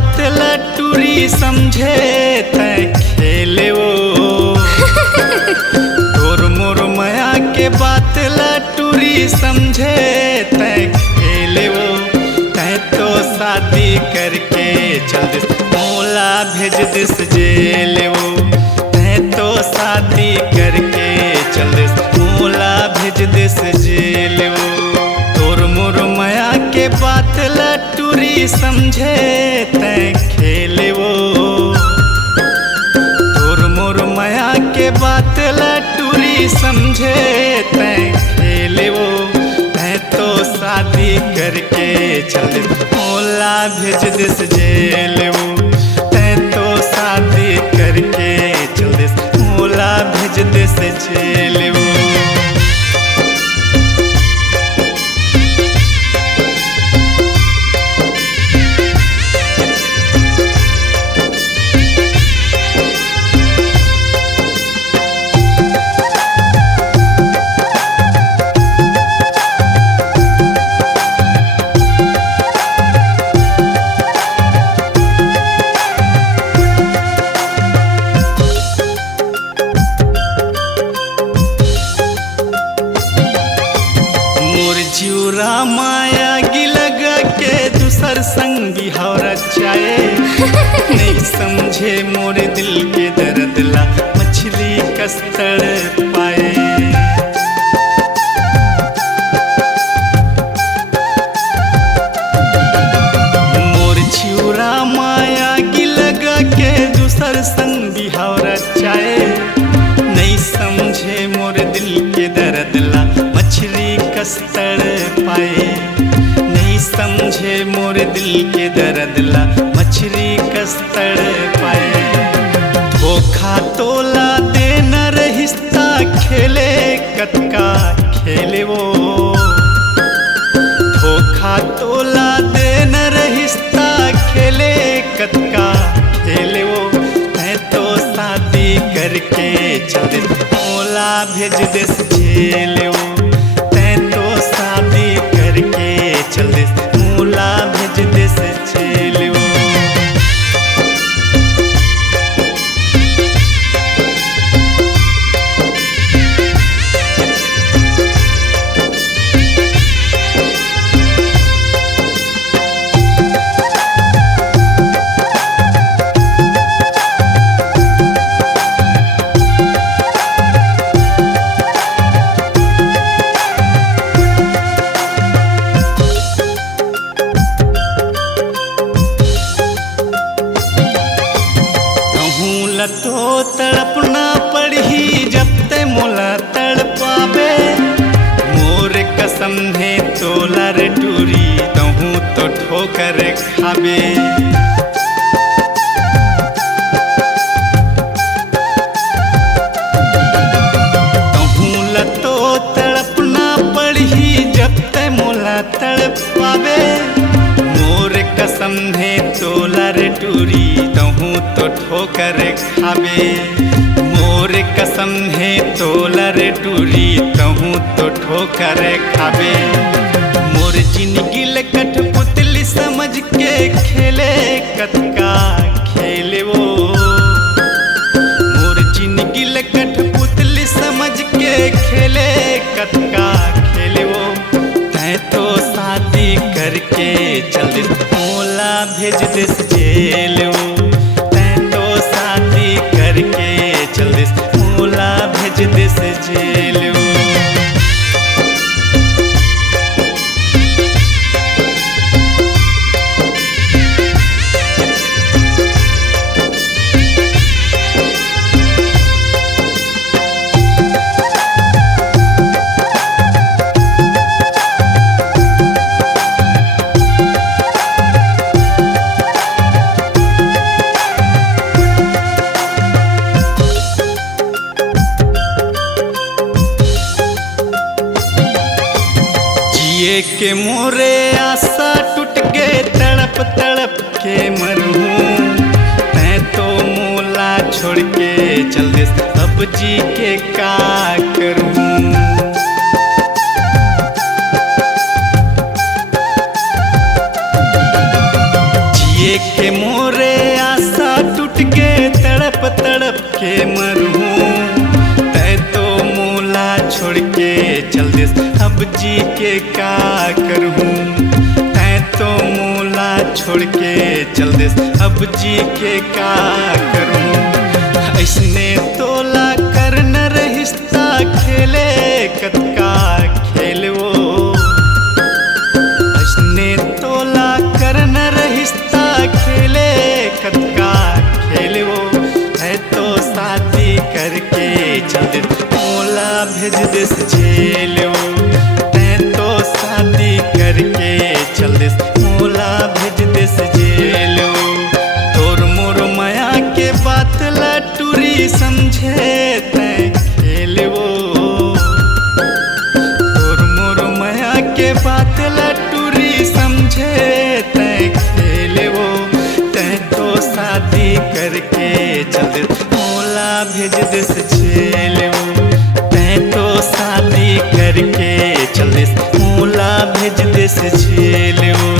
बात लटूरी समझे तय खेले वो तोर मोर माया के बात लटूरी समझे तय खेले वो तय तो शादी करके चल दिस मोला भेज दिस जेल वो तय तो शादी करके चल दिस मोला भेज दिस जेल वो तोर मोर माया के बात लटूरी समझे तय खेले वो तोर मोर माया के बात लटूरी समझे तय खेले वो तय तो शादी करके चल दिस मोला भेज दिस जेल वो तय तो शादी करके चल दिस मोला भेज दिस जेल वो। जीवरा माया गिलग के दूसर संग बिहाव रचाए नहीं समझे मोरे दिल के दर्द ला मछली कस्तड़ पाए मोर जीवरा माया गिलग के दूसर संग बिहाव रचाए नहीं समझे मोरे दिल के दर्द ला मछली कस्तड़ पाए नहीं समझे मोर दिल के दर्द ला मछली कस्तड़ पाए धोखा तोला देना रहिस्ता खेले कतका खेले वो धोखा तोला देना रहिस्ता खेले कतका खेले वो मैं तो शादी करके चल दिस मोला भेज दिस जेल वो शादी करके चल दिस मोला भेज दिस जेल वो। तो तड़पना पड़ी जब ते मोला तड़पावे मोर कसम है तोला रे टूरी तहूँ तो ठोकर खाबे तहूँ लतो तड़पना पड़ी जब ते मोला तड़पावे मोर कसम है तोला रे टूरी तहूँ तो ठोकर खाबे मोर कसम है तोला रे टूरी तहूँ तो ठोकर खाबे मोर जिंदगी ले कठपुतली समझ के खेले कतका खेले वो मोर जिंदगी ले कठपुतली समझ के खेले कतका खेले वो तय तो शादी करके चल दिस मोला भेज दिस जेल वो तय तो शादी करके चल दिस मोला भेज दिस जेल वो। जिए के मोरे आशा टूट गए तड़प तड़प के मरूं मैं तो मोला छोड़ के चल दिस अब जी के का करूं जिए के देस अब जी के का करहूँ। तैं तो मोला छोड़ के चल देस अब जी के का करहूँ। ऐसने तोला कर न रहिस्ता खेले कतका खेल वो। ऐसने तोला कर न रहिस्ता खेले कतका खेल वो। है तो शादी करके चल दे मोला भेज देस जेल वो। है तो शादी करके चल देस मोला भेज देस जेल वो। तोर मोर माया के बात ला टूरी समझे तैं खेल वो। तोर मोर माया के बात ला टूरी समझे तैं खेल वो। तैं तो शादी करके चल दे मोला भेज देस जेल वो। तैं तो शादी करके चल देस मोला भेज देस जेल वो।